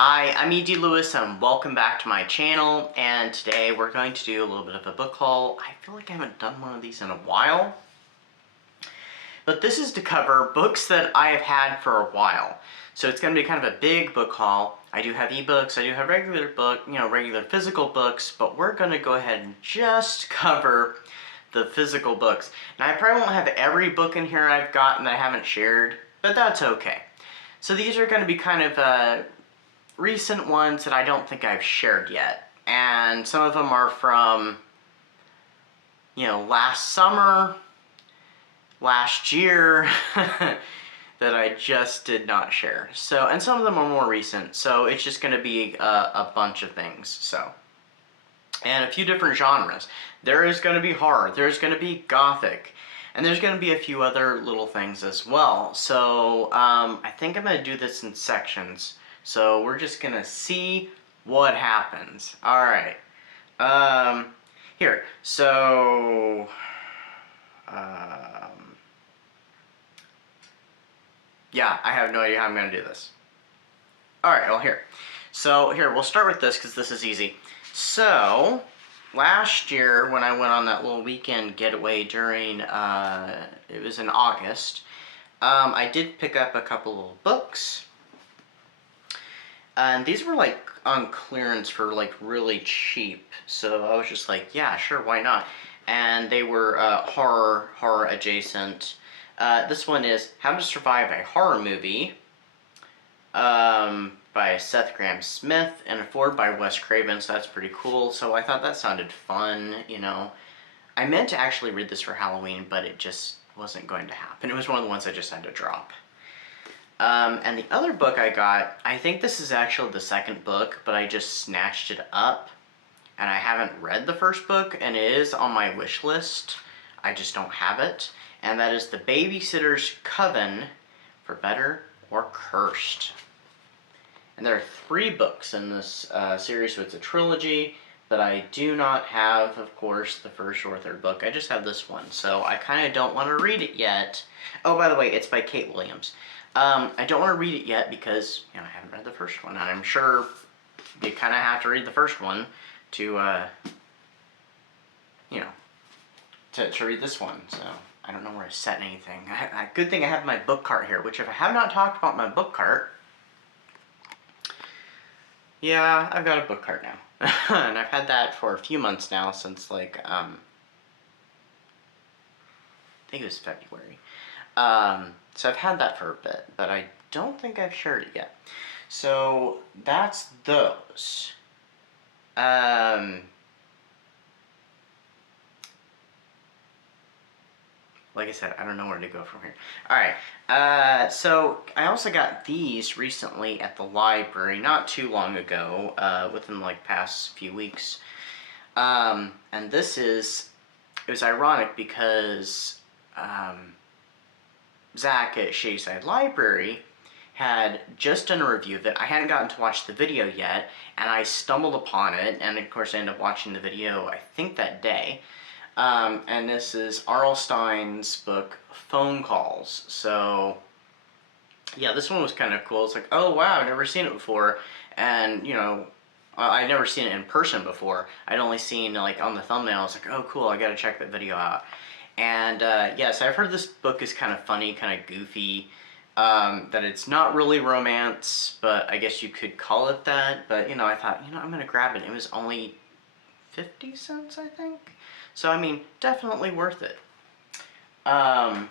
Hi, I'm E.D. Lewis and welcome back to my channel, and today we're going to do a little bit of a book haul. I feel like I haven't done one of these in a while, but this is to cover books that I have had for a while. So it's going to be kind of a big book haul. I do have ebooks, I do have regular physical books, but we're going to go ahead and just cover the physical books. Now I probably won't have every book in here I've gotten that I haven't shared, but that's okay. So these are going to be kind of recent ones that I don't think I've shared yet. And some of them are from, last summer, last year, that I just did not share. So, and some of them are more recent, so it's just going to be a bunch of things, so. And a few different genres. There is going to be horror, there's going to be Gothic, and there's going to be a few other little things as well. So, I think I'm going to do this in sections. So we're just gonna see what happens. All right. Here. So, yeah, I have no idea how I'm gonna do this. All right. Well, here. So here, we'll start with this because this is easy. So last year, when I went on that little weekend getaway during, it was in August, I did pick up a couple of books. And these were like on clearance for like really cheap, so I was just like, yeah, sure, why not? And they were horror adjacent. This one is How to Survive a Horror Movie by Seth Grahame-Smith and a foreword by Wes Craven, so that's pretty cool. So I thought that sounded fun, I meant to actually read this for Halloween, but it just wasn't going to happen. It was one of the ones I just had to drop. And the other book I got, I think this is actually the second book, but I just snatched it up, and I haven't read the first book, and it is on my wish list. I just don't have it, and that is The Babysitter's Coven, for Better or Cursed. And there are 3 books in this series, so it's a trilogy, but I do not have, of course, the first or third book. I just have this one, so I kind of don't want to read it yet. Oh, by the way, it's by Kate Williams. I don't want to read it yet because, I haven't read the first one, and I'm sure you kind of have to read the first one to, to read this one, so I don't know where I set anything. Good thing I have my book cart here, which if I have not talked about my book cart, yeah, I've got a book cart now. And I've had that for a few months now, since like, I think it was February. So I've had that for a bit, but I don't think I've shared it yet. So that's those. Like I said, I don't know where to go from here. Alright, so I also got these recently at the library, not too long ago, within like past few weeks. And this is, it was ironic because, Zach at Shayside Library had just done a review of it. I hadn't gotten to watch the video yet, and I stumbled upon it, and of course I ended up watching the video, I think that day. And this is R.L. Stine's book, Phone Calls. So, yeah, this one was kind of cool. It's like, oh wow, I've never seen it before, and, I'd never seen it in person before. I'd only seen, like, on the thumbnail. I was like, oh cool, I gotta check that video out. And, yes, I've heard this book is kind of funny, kind of goofy, that it's not really romance, but I guess you could call it that. But, I thought, I'm going to grab it. It was only 50 cents, I think. So, I mean, definitely worth it. And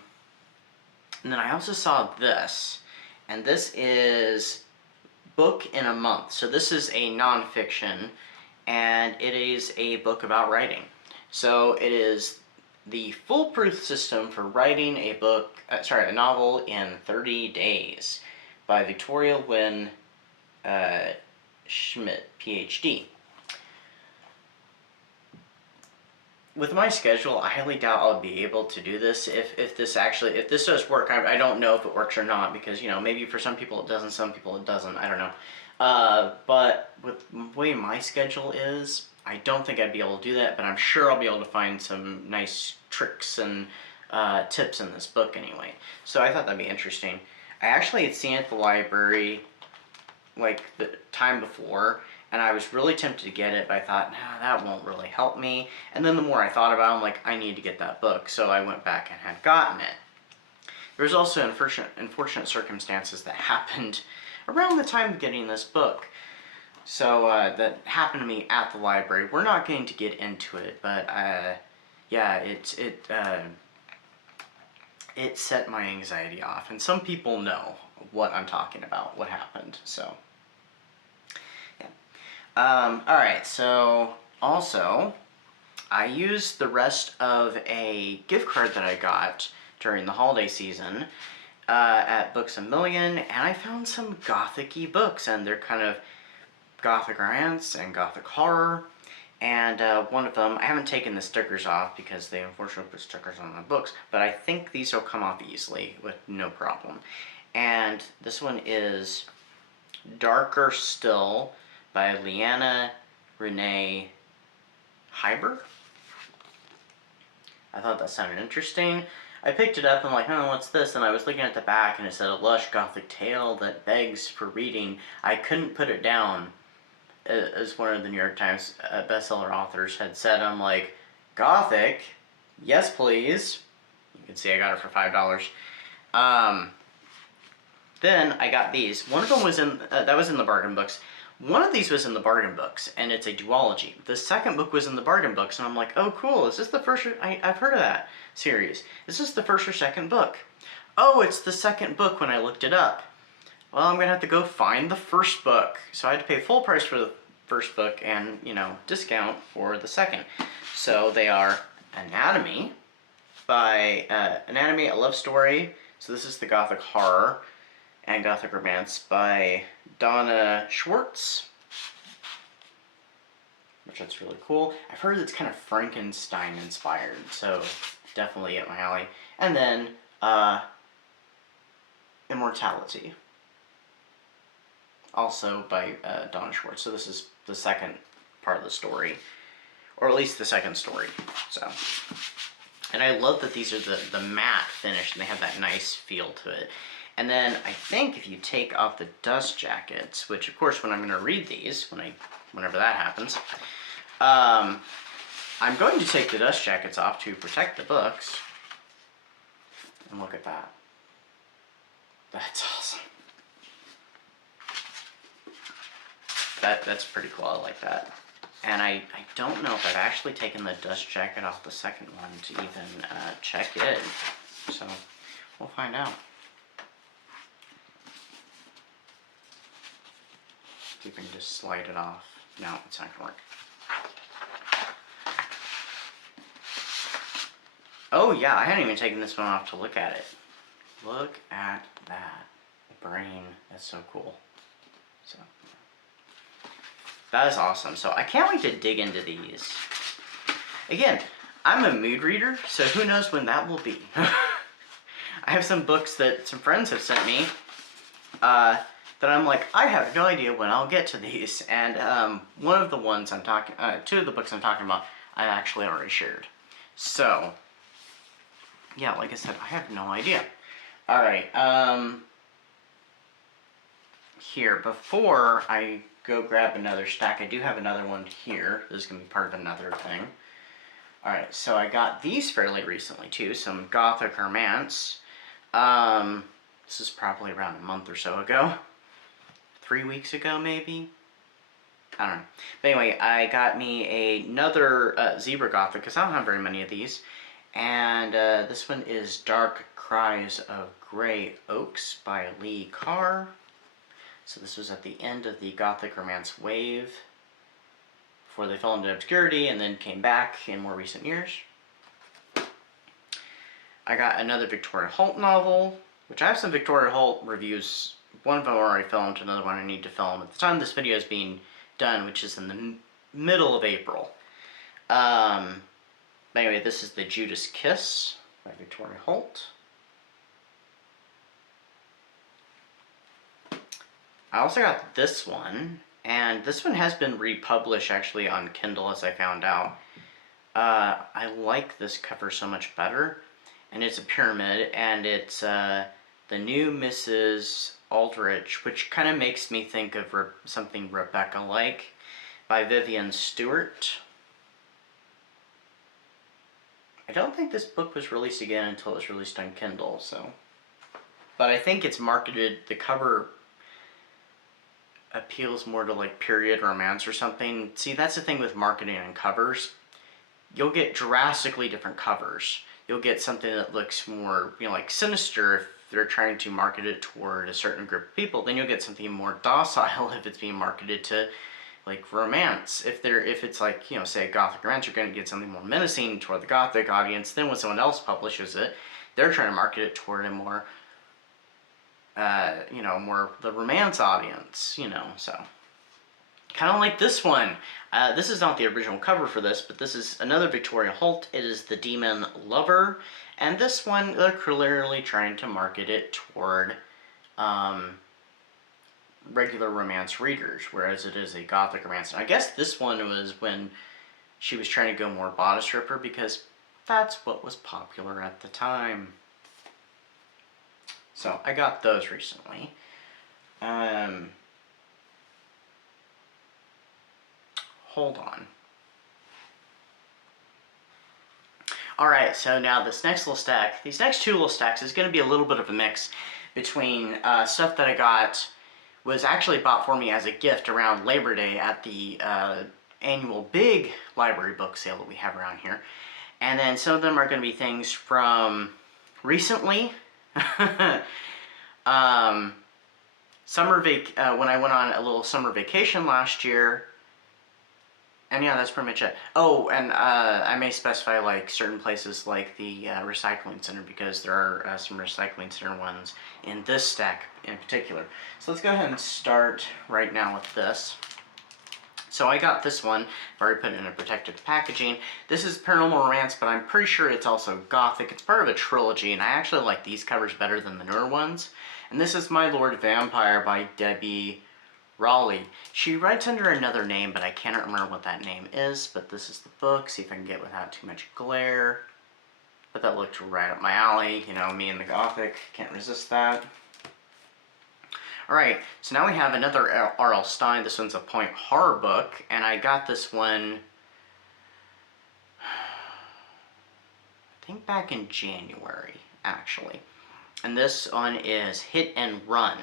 then I also saw this, and this is Book in a Month. So this is a nonfiction, and it is a book about writing. So it is The Foolproof System for Writing a Novel in 30 Days by Victoria Wynne Schmidt, PhD. With my schedule, I highly doubt I'll be able to do this. If this does work, I don't know if it works or not, because, maybe for some people it doesn't, some people it doesn't, I don't know. But with the way my schedule is, I don't think I'd be able to do that, but I'm sure I'll be able to find some nice tricks and tips in this book anyway. So I thought that'd be interesting. I actually had seen it at the library like the time before, and I was really tempted to get it, but I thought, nah, that won't really help me. And then the more I thought about it, I'm like, I need to get that book. So I went back and had gotten it. There was also unfortunate circumstances that happened around the time of getting this book. So that happened to me at the library. We're not going to get into it, but yeah, it set my anxiety off. And some people know what I'm talking about, what happened. So yeah. Alright, so also I used the rest of a gift card that I got during the holiday season at Books A Million, and I found some Gothic-y books, and they're kind of Gothic romance and Gothic horror. And one of them, I haven't taken the stickers off because they unfortunately put stickers on the books, but I think these will come off easily with no problem. And this one is Darker Still by Leanna Renee Hyber. I thought that sounded interesting. I picked it up and I'm like, oh, what's this? And I was looking at the back and it said, a lush Gothic tale that begs for reading. I couldn't put it down, as one of the New York Times bestseller authors had said. I'm like, Gothic? Yes, please. You can see I got it for $5. Then I got these. One of them was in, that was in the bargain books. One of these was in the bargain books, and it's a duology. The second book was in the bargain books, and I'm like, oh, cool. Is this the first, I've heard of that series. Is this the first or second book? Oh, it's the second book when I looked it up. Well, I'm going to have to go find the first book. So I had to pay full price for the first book and, you know, discount for the second. So they are Anatomy by, Anatomy, a love story. So this is the Gothic horror and Gothic romance by Donna Schwartz, which that's really cool. I've heard it's kind of Frankenstein inspired, so definitely up my alley. And then, Immortality, also by Donna Schwartz. So this is the second part of the story, or at least the second story. So, and I love that these are the matte finish, and they have that nice feel to it. And then I think if you take off the dust jackets, which of course when I'm going to read these, whenever that happens, I'm going to take the dust jackets off to protect the books. And look at that. That's awesome. That's pretty cool. I like that. And I don't know if I've actually taken the dust jacket off the second one to even check it. So we'll find out. See if we can just slide it off. No, it's not gonna work. Oh yeah, I hadn't even taken this one off to look at it. Look at that brain. That's so cool. So that is awesome. So I can't wait to dig into these. Again, I'm a mood reader, so who knows when that will be. I have some books that some friends have sent me that I'm like, I have no idea when I'll get to these. And one of the ones I'm talking, two of the books I'm talking about, I actually already shared. So, yeah, like I said, I have no idea. Alright, here, before I go grab another stack, I do have another one here. This is going to be part of another thing. Alright, so I got these fairly recently too, some Gothic romance. This is probably around a month or so ago. 3 weeks ago, maybe? I don't know. But anyway, I got me another Zebra Gothic, because I don't have very many of these. And this one is Dark Cries of Grey Oaks by Lee Carr. So this was at the end of the Gothic romance wave, before they fell into obscurity and then came back in more recent years. I got another Victoria Holt novel, which I have some Victoria Holt reviews. One of them already filmed, another one I need to film at the time this video is being done, which is in the middle of April. But anyway, this is The Judas Kiss by Victoria Holt. I also got this one, and this one has been republished actually on Kindle, as I found out. I like this cover so much better, and it's a pyramid, and it's the new Mrs. Aldrich, which kind of makes me think of something Rebecca-like by Vivian Stewart. I don't think this book was released again until it was released on Kindle, so. But I think it's marketed, the cover appeals more to like period romance or something. See, that's the thing with marketing and covers. You'll get drastically different covers. You'll get something that looks more, like sinister if they're trying to market it toward a certain group of people. Then you'll get something more docile if it's being marketed to like romance. If it's like, say a Gothic romance, you're going to get something more menacing toward the Gothic audience. Then when someone else publishes it, they're trying to market it toward a more more the romance audience, so. Kind of like this one. This is not the original cover for this, but this is another Victoria Holt. It is The Demon Lover. And this one, they're clearly trying to market it toward regular romance readers, whereas it is a Gothic romance. And I guess this one was when she was trying to go more bodice ripper, because that's what was popular at the time. So I got those recently. Hold on. Alright, so now this next little stack, these next two little stacks is going to be a little bit of a mix between stuff that I got, was actually bought for me as a gift around Labor Day at the annual big library book sale that we have around here. And then some of them are going to be things from recently. When I went on a little summer vacation last year. And yeah, that's pretty much it. Oh, and I may specify like certain places like the recycling center, because there are some recycling center ones in this stack in particular. So let's go ahead and start right now with this. So I got this one. I've already put it in a protective packaging. This is paranormal romance, but I'm pretty sure it's also Gothic. It's part of a trilogy, and I actually like these covers better than the newer ones. And this is My Lord Vampire by Debbie Raleigh. She writes under another name, but I cannot remember what that name is. But this is the book. See if I can get without too much glare. But that looked right up my alley. Me and the Gothic. Can't resist that. Alright, so now we have another R.L. Stine. This one's a point horror book. And I got this one, I think back in January, actually. And this one is Hit and Run.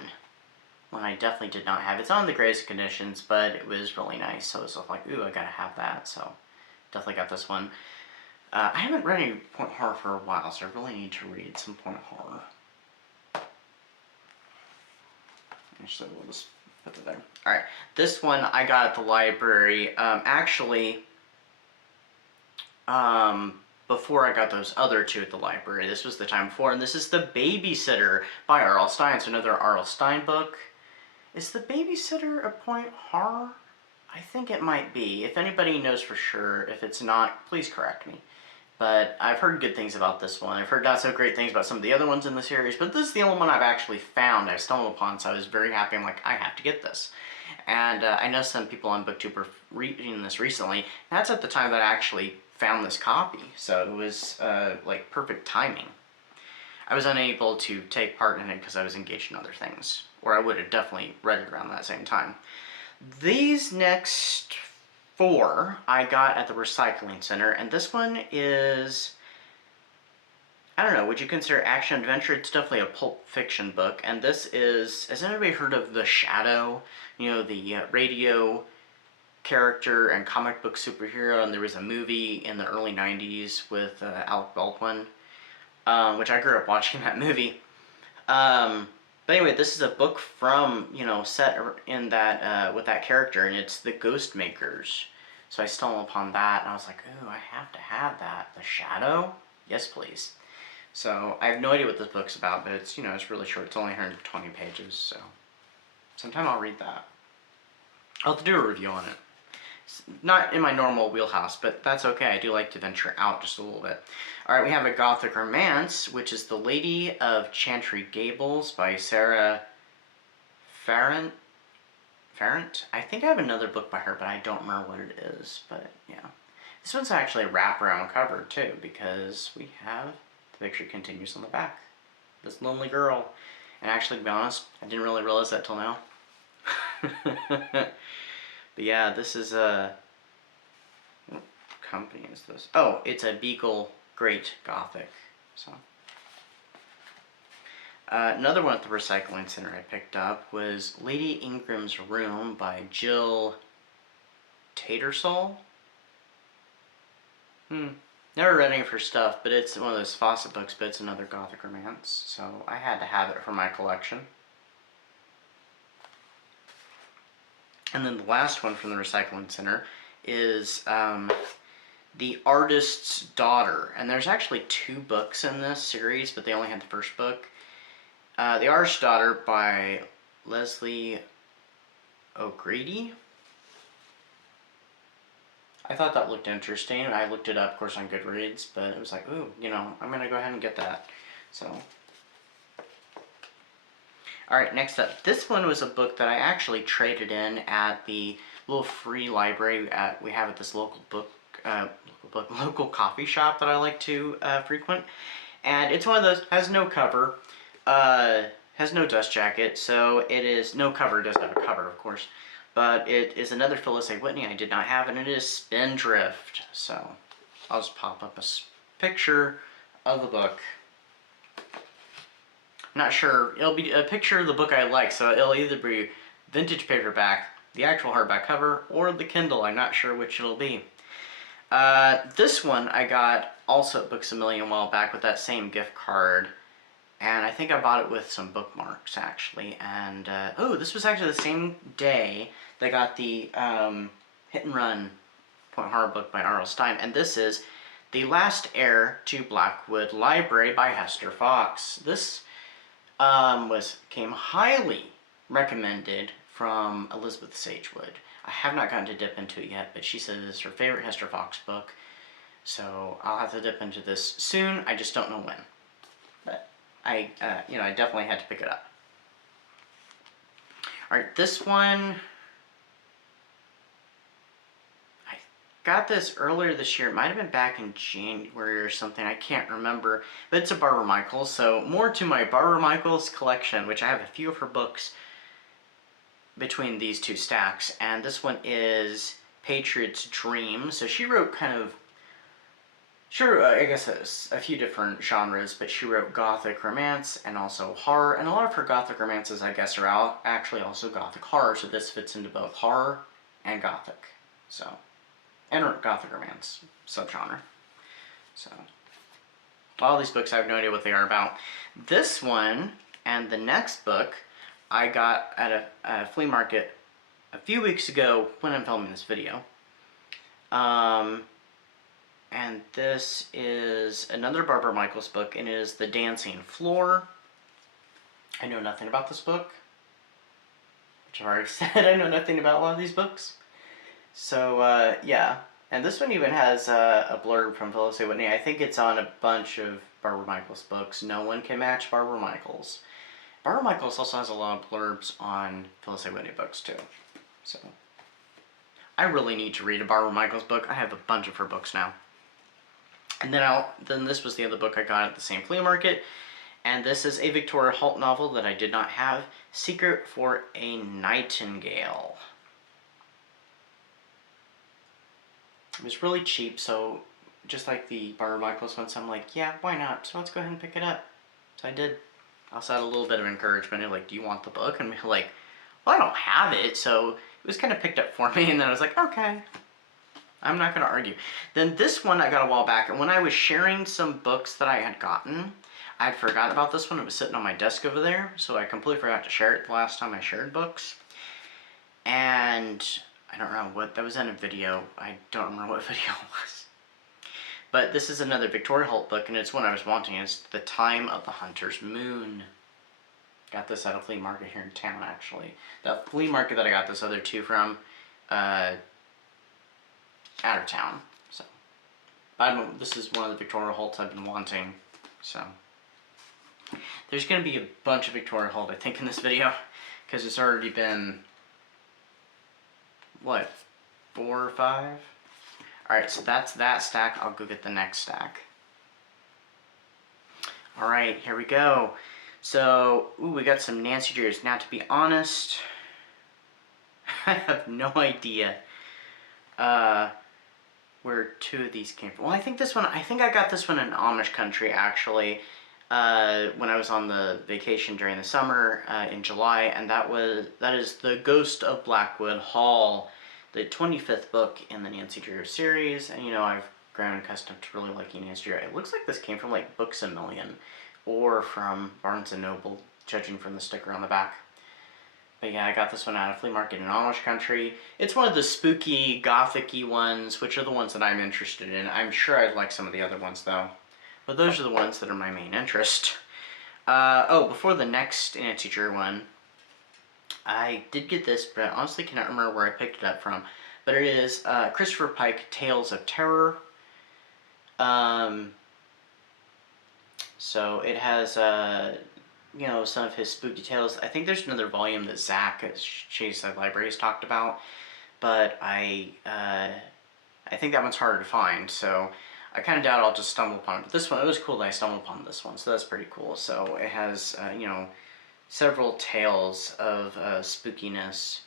One I definitely did not have. It's on the greatest conditions, but it was really nice. So it's like, ooh, I gotta have that. So definitely got this one. I haven't read any point horror for a while, so I really need to read some point horror. Actually, we'll just put it there. Alright, this one I got at the library. Before I got those other two at the library. This was the time before, and this is The Babysitter by R.L. Stine. So another R.L. Stine book. Is The Babysitter a point horror? I think it might be. If anybody knows for sure, if it's not, please correct me. But I've heard good things about this one. I've heard not so great things about some of the other ones in the series, but this is the only one I've actually found, I've stumbled upon, so I was very happy. I'm like, I have to get this. And I know some people on BookTube were reading this recently. That's at the time that I actually found this copy, so it was like perfect timing. I was unable to take part in it because I was engaged in other things, or I would have definitely read it around that same time. These next four I got at the recycling center, and this one is, I don't know, would you consider action adventure? It's definitely a pulp fiction book, and this is, has anybody heard of The Shadow? The radio character and comic book superhero, and there was a movie in the early 90s with Alec Baldwin, which I grew up watching that movie. But anyway, this is a book from, set in that, with that character, and it's The Ghost Makers. So I stumbled upon that, and I was like, ooh, I have to have that. The Shadow? Yes, please. So I have no idea what this book's about, but it's, it's really short. It's only 120 pages, so sometime I'll read that. I'll have to do a review on it. Not in my normal wheelhouse, but that's okay. I do like to venture out just a little bit. Alright, we have a Gothic romance, which is The Lady of Chantry Gables by Sarah Farrant. I think I have another book by her, but I don't remember what it is. But, yeah. This one's actually a wraparound cover, too, because we have the picture continues on the back. This lonely girl. And actually, to be honest, I didn't really realize that till now. But yeah, this is a... what company is this? Oh, it's a Beagle Great Gothic. So... another one at the recycling center I picked up was Lady Ingram's Room by Jill Tattersall. Never read any of her stuff, but it's one of those Fawcett books, but it's another Gothic romance, so I had to have it for my collection. And then the last one from the recycling center is The Artist's Daughter, and there's actually 2 books in this series, but they only had the first book. The Artist's Daughter by Leslie O'Grady. I thought that looked interesting. I looked it up, of course, on Goodreads, but it was like, ooh, you know, I'm going to go ahead and get that. So, alright, next up. This one was a book that I actually traded in at the little free library we have at this local local coffee shop that I like to frequent. And it's one of those, has no cover, has no dust jacket, so it is, no cover, it doesn't have a cover, of course. But it is another Phyllis A. Whitney I did not have, and it is Spindrift. So, I'll just pop up a picture of the book. I'm not sure, it'll be a picture of the book I like, so it'll either be vintage paperback, the actual hardback cover, or the Kindle. I'm not sure which it'll be. This one I got also at Books A Million a while back with that same gift card. And I think I bought it with some bookmarks, actually. And, oh, this was actually the same day that I got the Hit and Run point horror book by R.L. Stine. And this is The Last Heir to Blackwood Library by Hester Fox. This came highly recommended from Elizabeth Sagewood. I have not gotten to dip into it yet, but she says it's her favorite Hester Fox book. So I'll have to dip into this soon. I just don't know when. But I definitely had to pick it up. Alright, this one, I got this earlier this year. It might have been back in January or something. I can't remember. But it's a Barbara Michaels, so more to my Barbara Michaels collection, which I have a few of her books between these 2 stacks. And this one is Patriot's Dream. So she wrote kind of, sure, I guess a few different genres, but she wrote Gothic romance and also horror, and a lot of her Gothic romances, I guess, are actually also Gothic horror, so this fits into both horror and Gothic, so, and Gothic romance subgenre. So, all these books, I have no idea what they are about. This one, and the next book, I got at a flea market a few weeks ago when I'm filming this video. And this is another Barbara Michaels book, and it is The Dancing Floor. I know nothing about this book, which I've already said. I know nothing about a lot of these books. So, yeah. And this one even has a blurb from Phyllis A. Whitney. I think it's on a bunch of Barbara Michaels books. No one can match Barbara Michaels. Barbara Michaels also has a lot of blurbs on Phyllis A. Whitney books, too. So, I really need to read a Barbara Michaels book. I have a bunch of her books now. And then this was the other book I got at the same flea market, and this is a Victoria Holt novel that I did not have, Secret for a Nightingale. It was really cheap, so just like the Barbara Michaels one, so I'm like, yeah, why not? So let's go ahead and pick it up. So I did. I also had a little bit of encouragement. They're like, do you want the book? And we're like, well, I don't have it, so it was kind of picked up for me, and then I was like, okay. I'm not going to argue. Then this one I got a while back, and when I was sharing some books that I had gotten, I had forgotten about this one. It was sitting on my desk over there, so I completely forgot to share it the last time I shared books. And I don't know what, that was in a video. I don't remember what video it was. But this is another Victoria Holt book, and it's one I was wanting. It's The Time of the Hunter's Moon. Got this at a flea market here in town, actually. The flea market that I got this other 2 from, out of town, so. But this is one of the Victoria Holts I've been wanting, so. There's going to be a bunch of Victoria Holt, I think, in this video, because it's already been, what, 4 or 5? Alright, so that's that stack. I'll go get the next stack. Alright, here we go. So, ooh, we got some Nancy Drews. Now, to be honest, I have no idea where two of these came from. Well, I think I got this one in Amish country, actually, when I was on the vacation during the summer in July, and that is The Ghost of Blackwood Hall, the 25th book in the Nancy Drew series, and I've grown accustomed to really liking Nancy Drew. It looks like this came from like Books A Million, or from Barnes & Noble, judging from the sticker on the back. But yeah, I got this one at a flea market in Amish country. It's one of the spooky, gothic-y ones, which are the ones that I'm interested in. I'm sure I'd like some of the other ones, though. But those are the ones that are my main interest. Before the next Nancy Drew one, I did get this, but I honestly cannot remember where I picked it up from. But it is Christopher Pike, Tales of Terror. So it has, some of his spooky tales. I think there's another volume that Zach at Shadyside Library has talked about, but I think that one's harder to find, so I kind of doubt I'll just stumble upon it. But this one, it was cool that I stumbled upon this one, so that's pretty cool. So it has, several tales of spookiness.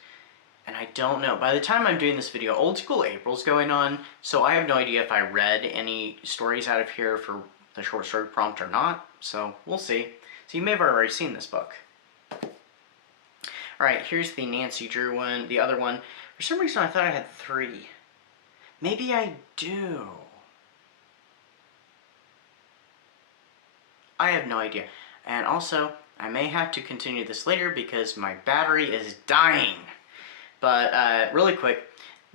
And I don't know, by the time I'm doing this video, Old School April's going on, so I have no idea if I read any stories out of here for the short story prompt or not, so we'll see. So you may have already seen this book. Alright, here's the Nancy Drew one, the other one. For some reason I thought I had 3. Maybe I do. I have no idea. And also, I may have to continue this later because my battery is dying. But really quick,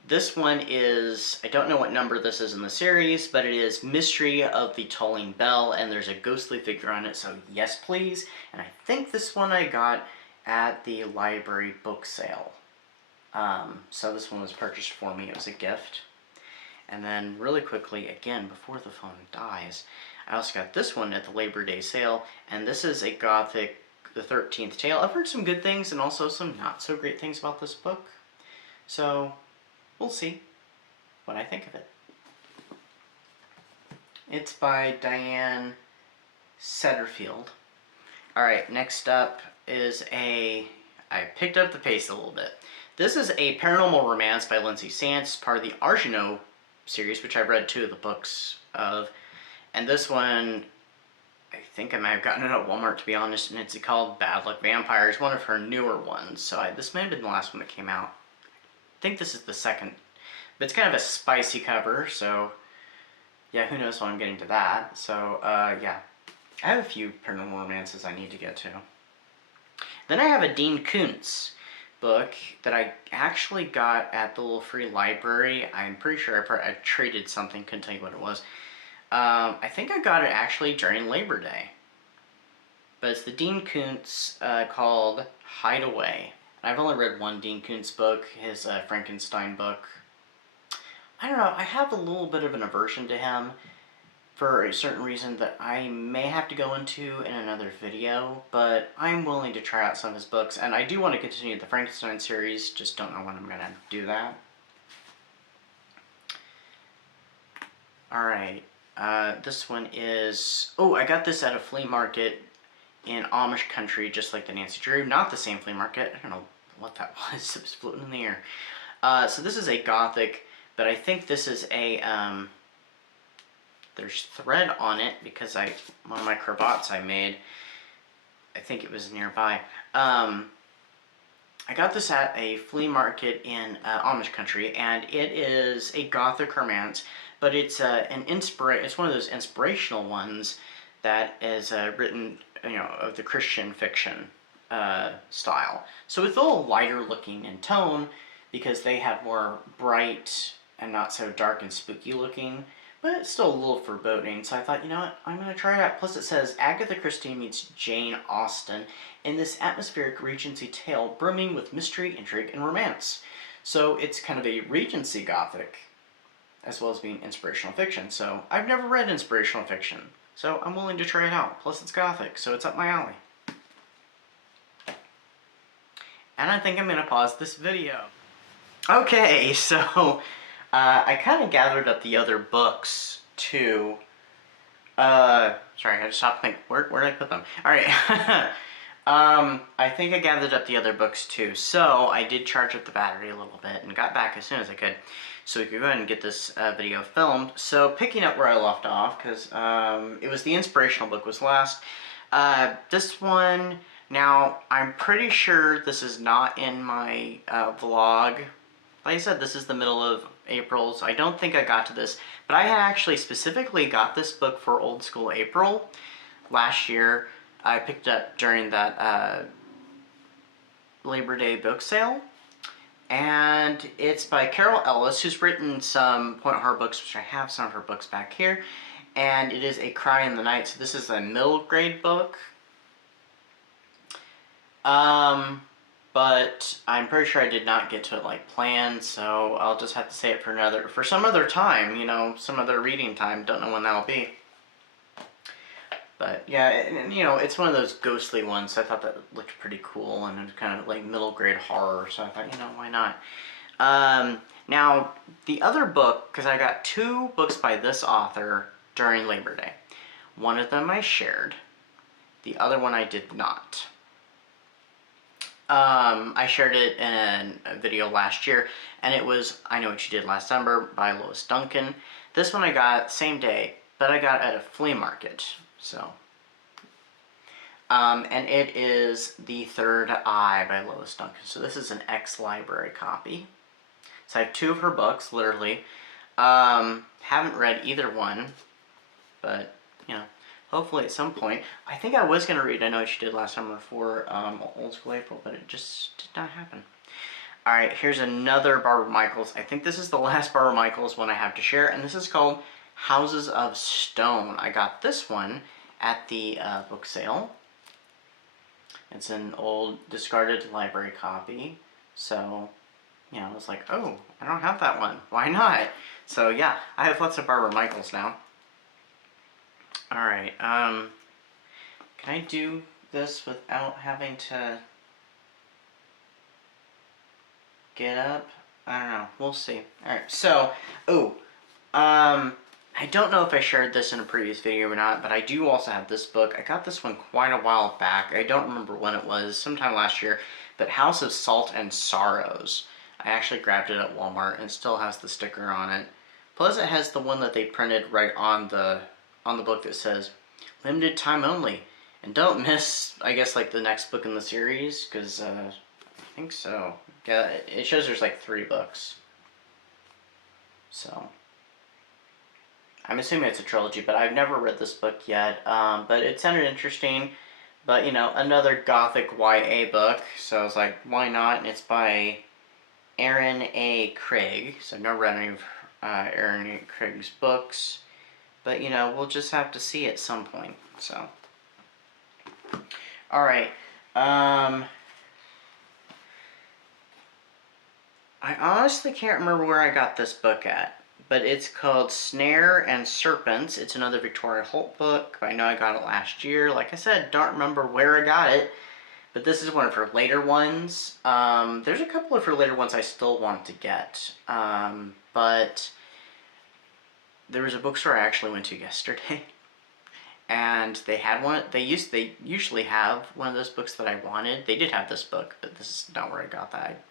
this one is, I don't know what number this is in the series, but it is Mystery of the Tolling Bell, and there's a ghostly figure on it, so yes please. And I think this one I got at the library book sale. So this one was purchased for me, it was a gift. And then really quickly, again, before the phone dies, I also got this one at the Labor Day sale, and this is a Gothic, the 13th Tale. I've heard some good things and also some not so great things about this book. So, we'll see what I think of it. It's by Diane Setterfield. Alright, next up is I picked up the pace a little bit. This is a paranormal romance by Lindsay Sants, part of the Argino series, which I've read 2 of the books of. And this one, I think I might have gotten it at Walmart, to be honest, and it's called Bad Luck Vampires, one of her newer ones. So this may have been the last one that came out. I think this is the second. But it's kind of a spicy cover, so yeah, who knows when I'm getting to that. So, yeah. I have a few paranormal romances I need to get to. Then I have a Dean Koontz book that I actually got at the little free library. I'm pretty sure I traded something, couldn't tell you what it was. I think I got it actually during Labor Day. But it's the Dean Koontz called Hideaway. I've only read one Dean Koontz book, his Frankenstein book. I don't know, I have a little bit of an aversion to him for a certain reason that I may have to go into in another video, but I'm willing to try out some of his books, and I do want to continue the Frankenstein series, just don't know when I'm going to do that. Alright, this one is, I got this at a flea market in Amish country, just like the Nancy Drew, not the same flea market, I don't know what that was, it was floating in the air. So this is a Gothic, but I think this is a, there's thread on it because one of my cravats I made, I think it was nearby. I got this at a flea market in Amish country, and it is a Gothic romance, but it's it's one of those inspirational ones that is written, of the Christian fiction style. So it's a little lighter looking in tone because they have more bright and not so dark and spooky looking, but it's still a little foreboding. So I thought, you know what, I'm going to try it out. Plus it says Agatha Christie meets Jane Austen in this atmospheric Regency tale brimming with mystery, intrigue, and romance. So it's kind of a Regency Gothic, as well as being inspirational fiction. So I've never read inspirational fiction, so I'm willing to try it out. Plus it's Gothic, so it's up my alley. And I think I'm going to pause this video. Okay, so I kind of gathered up the other books too Sorry, I just stopped thinking, where did I put them? Alright. I think I gathered up the other books too. So, I did charge up the battery a little bit and got back as soon as I could. So we could go ahead and get this video filmed. So, picking up where I left off, because it was the inspirational book was last. This one, now, I'm pretty sure this is not in my vlog. Like I said, this is the middle of April, so I don't think I got to this. But I had actually specifically got this book for Old School April last year. I picked up during that Labor Day book sale. And it's by Carol Ellis, who's written some point horror books, which I have some of her books back here. And it is A Cry in the Night, so this is a middle grade book. But I'm pretty sure I did not get to it like planned, so I'll just have to say it for some other time, you know, some other reading time. Don't know when that'll be. But yeah, and you know, it's one of those ghostly ones, so I thought that looked pretty cool, and it was kind of like middle grade horror, so I thought, you know, why not? Now, the other book, because I got 2 books by this author during Labor Day. One of them I shared, the other one I did not. I shared it in a video last year, and it was I Know What You Did Last Summer by Lois Duncan. This one I got same day, but I got at a flea market, so. And it is The Third Eye by Lois Duncan. So this is an ex-library copy. So I have 2 of her books, literally. Haven't read either one, but, you know, hopefully at some point. I think I was going to read I Know What You Did Last Summer for Old School April, but it just did not happen. Alright, here's another Barbara Michaels. I think this is the last Barbara Michaels one I have to share, and this is called Houses of Stone. I got this one at the book sale. It's an old discarded library copy, so, you know, I was like, oh, I don't have that one. Why not? So yeah, I have lots of Barbara Michaels now. Alright, can I do this without having to get up? I don't know, we'll see. Alright, so, I don't know if I shared this in a previous video or not, but I do also have this book. I got this one quite a while back. I don't remember when it was, sometime last year, but House of Salt and Sorrows. I actually grabbed it at Walmart and it still has the sticker on it. Plus it has the one that they printed right on the book that says, limited time only. And don't miss, I guess, like the next book in the series, because I think so. Yeah, it shows there's like 3 books. So, I'm assuming it's a trilogy, but I've never read this book yet. But it sounded interesting. But, you know, another Gothic YA book. So I was like, why not? And it's by Aaron A. Craig. So I've never read any of Aaron A. Craig's books. But, you know, we'll just have to see at some point. So, alright. I honestly can't remember where I got this book at. But it's called Snare and Serpents. It's another Victoria Holt book. I know I got it last year. Like I said, don't remember where I got it. But this is one of her later ones. There's a couple of her later ones I still want to get. But there was a bookstore I actually went to yesterday. And they had one. They usually have one of those books that I wanted. They did have this book, but this is not where I got that.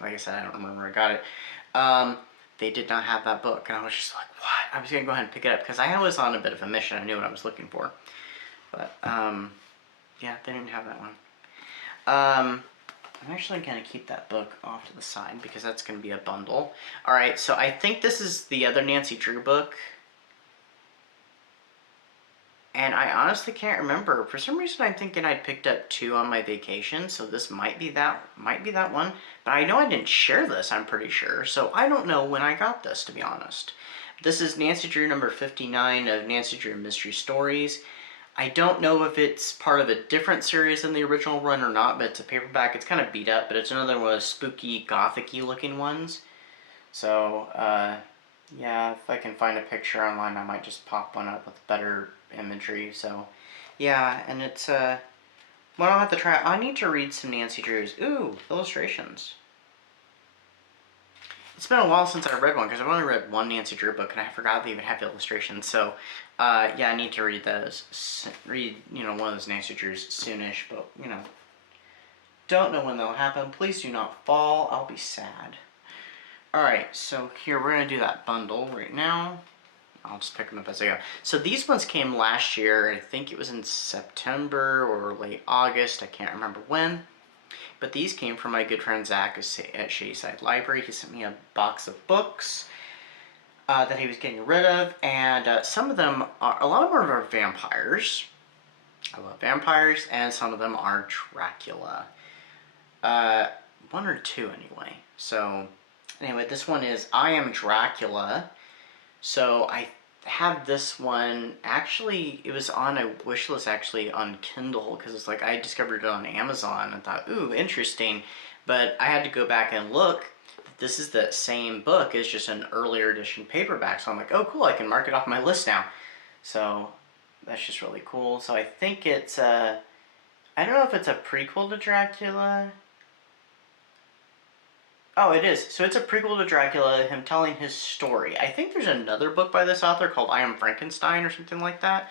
Like I said, I don't remember where I got it. They did not have that book, and I was just like, what? I was going to go ahead and pick it up, because I was on a bit of a mission. I knew what I was looking for. But, yeah, they didn't have that one. I'm actually going to keep that book off to the side, because that's going to be a bundle. Alright, so I think this is the other Nancy Drew book. And I honestly can't remember. For some reason, I'm thinking I'd picked up 2 on my vacation, so this might be that one. But I know I didn't share this, I'm pretty sure. So I don't know when I got this, to be honest. This is Nancy Drew number 59 of Nancy Drew Mystery Stories. I don't know if it's part of a different series than the original run or not, but it's a paperback. It's kind of beat up, but it's another one of those spooky, gothic-y looking ones. So, yeah, if I can find a picture online, I might just pop one up with better imagery. So, yeah, and it's, well, I'll have to try. I need to read some Nancy Drew's. Ooh, illustrations. It's been a while since I read one because I've only read one Nancy Drew book and I forgot they even have illustrations. So, yeah, I need to read those. Read, one of those Nancy Drews soonish, but, don't know when that'll happen. Please do not fall. I'll be sad. Alright, so here, we're going to do that bundle right now. I'll just pick them up as I go. So these ones came last year. I think it was in September or late August. I can't remember when. But these came from my good friend Zach at Shadyside Library. He sent me a box of books that he was getting rid of, and a lot of them are vampires. I love vampires, and some of them are Dracula. One or two anyway. So, anyway, this one is I Am Dracula. So I have this one, actually, it was on a wish list actually on Kindle, because it's like I discovered it on Amazon and thought, ooh, interesting, but I had to go back and look. This is the same book, it's just an earlier edition paperback, so I'm like, oh cool, I can mark it off my list now. So that's just really cool. So I think it's I don't know if it's a prequel to Dracula. Oh, it is. So it's a prequel to Dracula, him telling his story. I think there's another book by this author called I Am Frankenstein or something like that.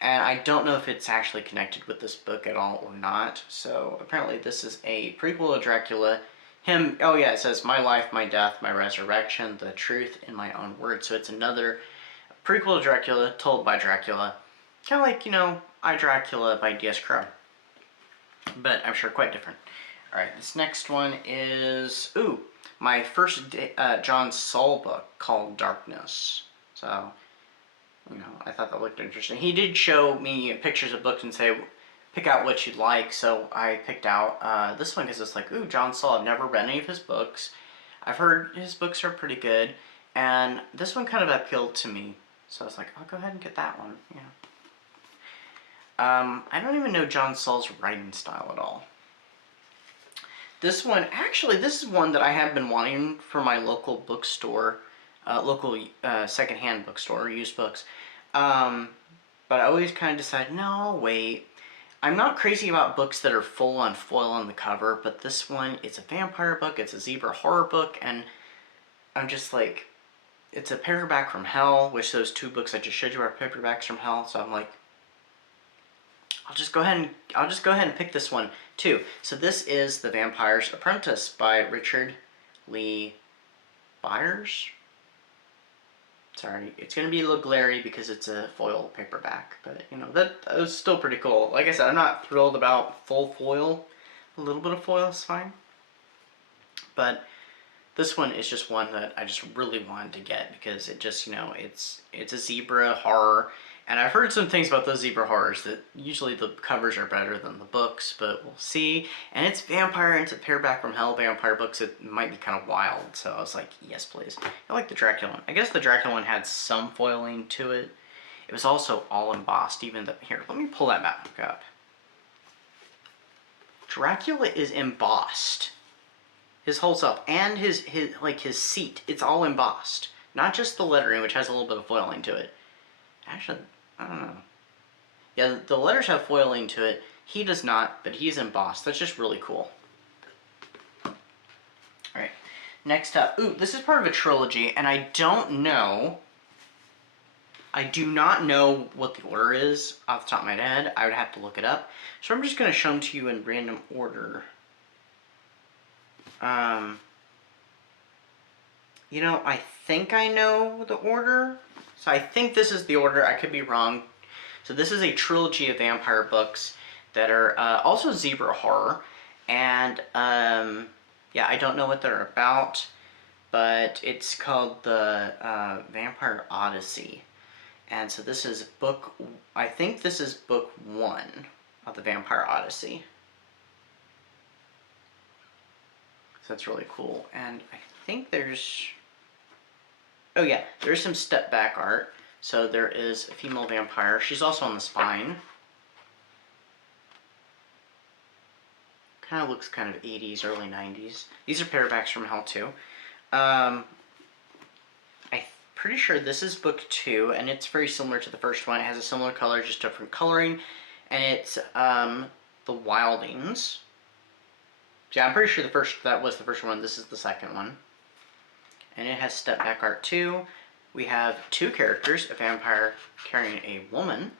And I don't know if it's actually connected with this book at all or not. So apparently this is a prequel to Dracula. Oh yeah, it says, my life, my death, my resurrection, the truth in my own words. So it's another prequel to Dracula, told by Dracula. Kind of like, I, Dracula by D.S. Crow. But I'm sure quite different. Alright, this next one is, my first John Saul book called Darkness. So, I thought that looked interesting. He did show me pictures of books and say, pick out what you'd like. So I picked out this one because it's like, John Saul. I've never read any of his books. I've heard his books are pretty good. And this one kind of appealed to me. So I was like, I'll go ahead and get that one. I don't even know John Saul's writing style at all. This one, actually, this is one that I have been wanting for my local bookstore, local secondhand bookstore, used books. But I always kind of decide, no, wait. I'm not crazy about books that are full on foil on the cover, but this one, it's a vampire book, it's a zebra horror book, and I'm just like, it's a paperback from hell, which those two books I just showed you are paperbacks from hell, so I'm like, I'll just go ahead and pick this one too. So this is The Vampire's Apprentice by Richard Lee Byers. Sorry, it's gonna be a little glary because it's a foil paperback, but that was still pretty cool. Like I said, I'm not thrilled about full foil. A little bit of foil is fine. But this one is just one that I just really wanted to get because it just, it's a zebra horror. And I've heard some things about those zebra horrors that usually the covers are better than the books, but we'll see. And it's vampire, and it's a paperback from hell vampire books. It might be kind of wild, so I was like, yes, please. I like the Dracula one. I guess the Dracula one had some foiling to it. It was also all embossed, here, let me pull that back up. Dracula is embossed. His whole self, and his seat, it's all embossed. Not just the lettering, which has a little bit of foiling to it. Actually, I don't know. Yeah, the letters have foiling to it. He does not, but he's embossed. That's just really cool. Alright, next up. This is part of a trilogy, and I do not know what the order is off the top of my head. I would have to look it up. So I'm just going to show them to you in random order. I think I know the order. So I think this is the order. I could be wrong. So this is a trilogy of vampire books that are also zebra horror. And, yeah, I don't know what they're about. But it's called the Vampire Odyssey. And so this is I think this is book 1 of the Vampire Odyssey. So that's really cool. And I think there's... Oh yeah, there's some step back art. So there is a female vampire. She's also on the spine. Kind of looks kind of 80s, early 90s. These are paperbacks from hell too. I'm pretty sure this is book 2, and it's very similar to the first one. It has a similar color, just different coloring. And it's the Wildings. Yeah, I'm pretty sure that was the first one. This is the second one. and it has step back art too. We have two characters, a vampire carrying a woman.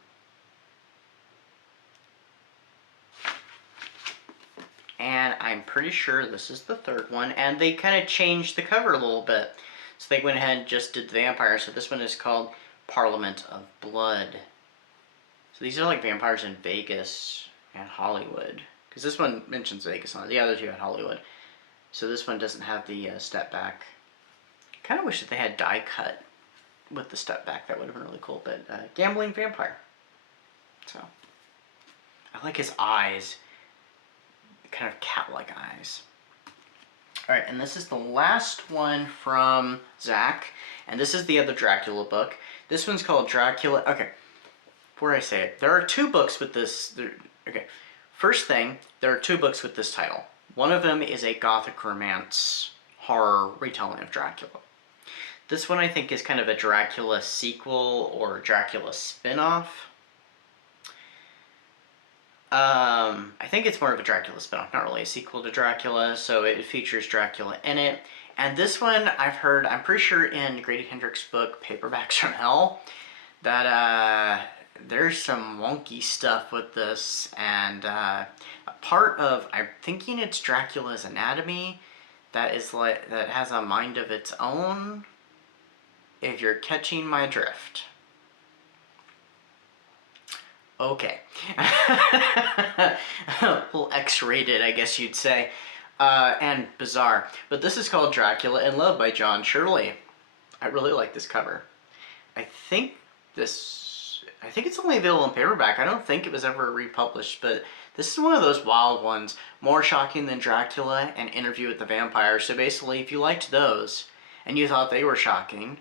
And I'm pretty sure this is the third one, and they kind of changed the cover a little bit. So they went ahead and just did the vampire. So this one is called Parliament of Blood. So these are like vampires in Vegas and Hollywood. Because this one mentions Vegas on it. The other two had Hollywood. So this one doesn't have the step back. Kind of wish that they had die cut with the step back. That would have been really cool. But gambling vampire. So I like his eyes. Kind of cat-like eyes. All right, and this is the last one from Zach. And this is the other Dracula book. This one's called Dracula. Okay, before I say it, there are two books with this. Okay, first thing, there are two books with this title. One of them is a Gothic romance horror retelling of Dracula. This one I think is kind of a Dracula sequel or Dracula spin-off. I think it's more of a Dracula spin-off, not really a sequel to Dracula, so it features Dracula in it. And this one, I've heard, I'm pretty sure in Grady Hendrix' book, Paperbacks from Hell, that there's some wonky stuff with this, and a part of, I'm thinking it's Dracula's anatomy, that is like, that has a mind of its own, if you're catching my drift. Okay. A little X-rated, I guess you'd say. And bizarre. But this is called Dracula in Love by John Shirley. I really like this cover. I think it's only available in paperback. I don't think it was ever republished, but this is one of those wild ones. More shocking than Dracula and Interview with the Vampire. So basically, if you liked those, and you thought they were shocking,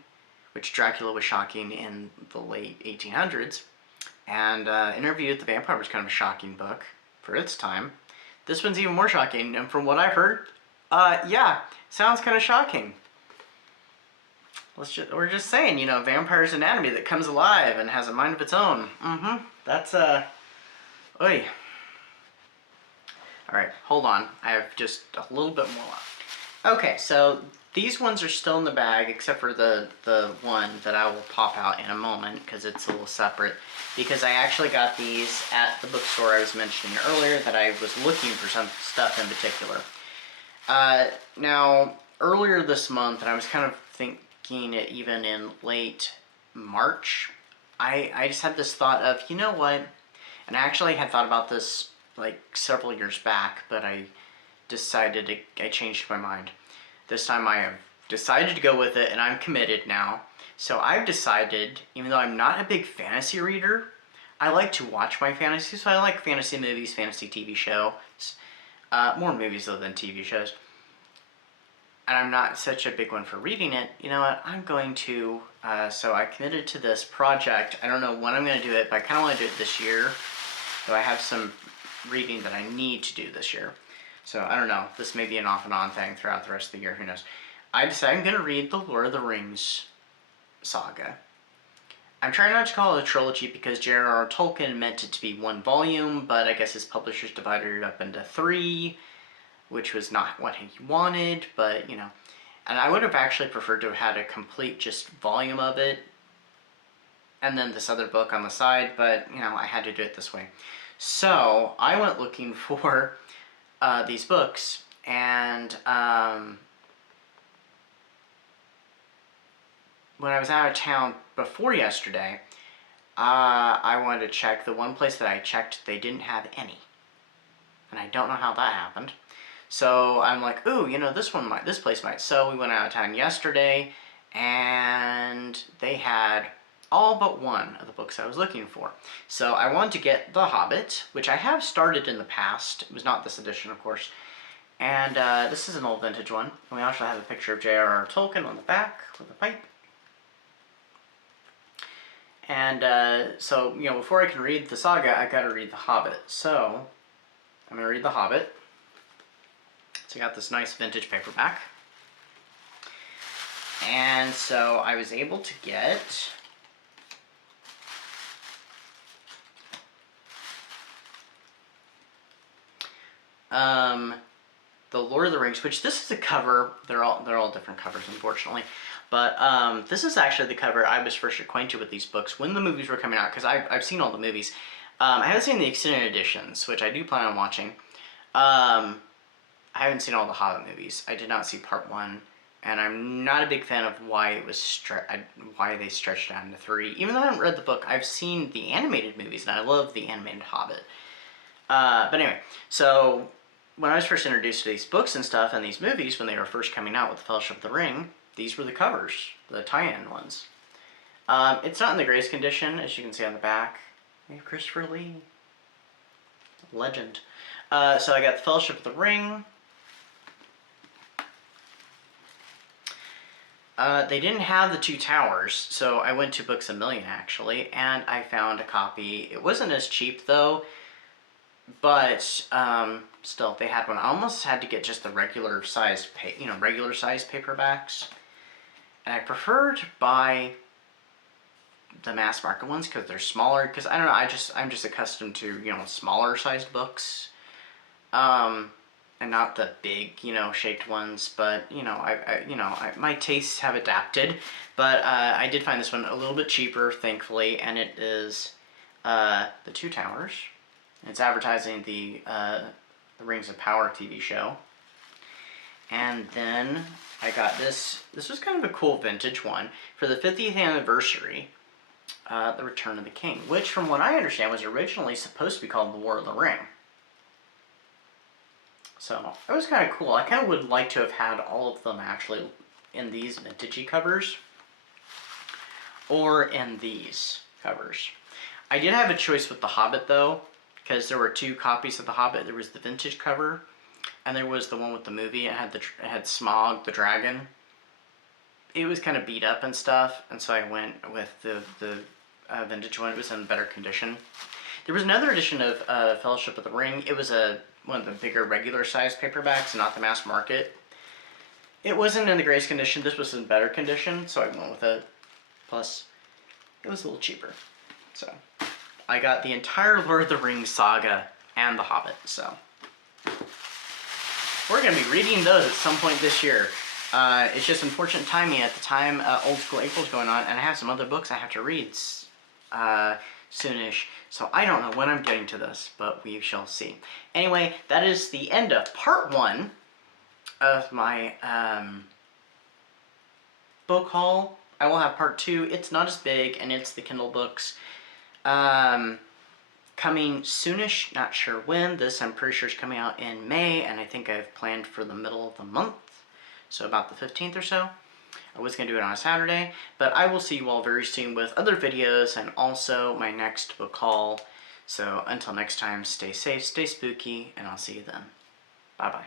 which Dracula was shocking in the late 1800s, and Interview with the Vampire was kind of a shocking book for its time. This one's even more shocking, and from what I've heard, yeah, sounds kind of shocking. We're just saying, you know, vampire's anatomy that comes alive and has a mind of its own. That's, oy. Alright, hold on. I have just a little bit more left. Okay, so these ones are still in the bag, except for the one that I will pop out in a moment, because it's a little separate. Because I actually got these at the bookstore I was mentioning earlier, that I was looking for some stuff in particular. Now, earlier this month, and I was kind of thinking it even in late March, I just had this thought of, you know what, and I actually had thought about this like several years back, but I changed my mind. This time I have decided to go with it, and I'm committed now. So I've decided, even though I'm not a big fantasy reader, I like to watch my fantasy, so I like fantasy movies, fantasy TV shows. More movies, though, than TV shows. And I'm not such a big one for reading it. You know what? I'm going to, so I committed to this project. I don't know when I'm going to do it, but I kind of want to do it this year. So I have some reading that I need to do this year. So I don't know. This may be an off and on thing throughout the rest of the year. Who knows? I decided I'm going to read the Lord of the Rings saga. I'm trying not to call it a trilogy because J.R.R. Tolkien meant it to be one volume, but I guess his publishers divided it up into 3, which was not what he wanted, but, you know. And I would have actually preferred to have had a complete just volume of it, and then this other book on the side, but, you know, I had to do it this way. So, I went looking for these books, and when I was out of town before yesterday, I wanted to check. The one place that I checked, they didn't have any. And I don't know how that happened. So I'm like, ooh, you know, this place might. So we went out of town yesterday, and they had all but one of the books I was looking for. So I wanted to get The Hobbit, which I have started in the past. It was not this edition, of course. And this is an old vintage one. And we also have a picture of J.R.R. Tolkien on the back with a pipe. And so, you know, before I can read the saga, I gotta read The Hobbit. So, I'm gonna read The Hobbit. So I got this nice vintage paperback. And so I was able to get the Lord of the Rings, which this is a cover. They're all different covers, unfortunately. But this is actually the cover I was first acquainted with these books when the movies were coming out, because I've seen all the movies. I haven't seen the extended editions, which I do plan on watching. I haven't seen all the Hobbit movies. I did not see part 1, and I'm not a big fan of why they stretched it out into 3. Even though I haven't read the book, I've seen the animated movies, and I love the animated Hobbit. But anyway, so when I was first introduced to these books and stuff and these movies, when they were first coming out with the Fellowship of the Ring, these were the covers, the tie-in ones. It's not in the greatest condition, as you can see on the back. We have Christopher Lee. Legend. So I got the Fellowship of the Ring. They didn't have the Two Towers, so I went to Books A Million, actually, and I found a copy. It wasn't as cheap, though, but still, they had one. I almost had to get just the regular-sized paperbacks. And I prefer to buy the mass market ones because they're smaller. Because I don't know, I'm just accustomed to smaller sized books, and not the big shaped ones. But my tastes have adapted. But I did find this one a little bit cheaper, thankfully, and it is the Two Towers. It's advertising the Rings of Power TV show. And then I got this. This was kind of a cool vintage one for the 50th anniversary, The Return of the King, which, from what I understand, was originally supposed to be called The War of the Ring. So it was kind of cool. I kind of would like to have had all of them actually in these vintagey covers, or in these covers. I did have a choice with The Hobbit, though, because there were 2 copies of The Hobbit. There was the vintage cover, and there was the one with the movie. It had Smaug the dragon. It was kind of beat up and stuff, and so I went with the vintage one. It was in better condition. There was another edition of Fellowship of the Ring. It was one of the bigger regular-sized paperbacks, not the mass market. It wasn't in the greatest condition. This was in better condition, so I went with it. Plus, it was a little cheaper. So I got the entire Lord of the Rings saga and The Hobbit, so we're going to be reading those at some point this year. It's just unfortunate timing at the time Old School April's going on, and I have some other books I have to read soonish, so I don't know when I'm getting to this, but we shall see. Anyway, that is the end of part 1 of my book haul. I will have part 2. It's not as big, and it's the Kindle books. Coming soonish, not sure when. This I'm pretty sure is coming out in May, and I think I've planned for the middle of the month, so about the 15th or so. I was going to do it on a Saturday, but I will see you all very soon with other videos and also my next book haul. So until next time, stay safe, stay spooky, and I'll see you then. Bye-bye.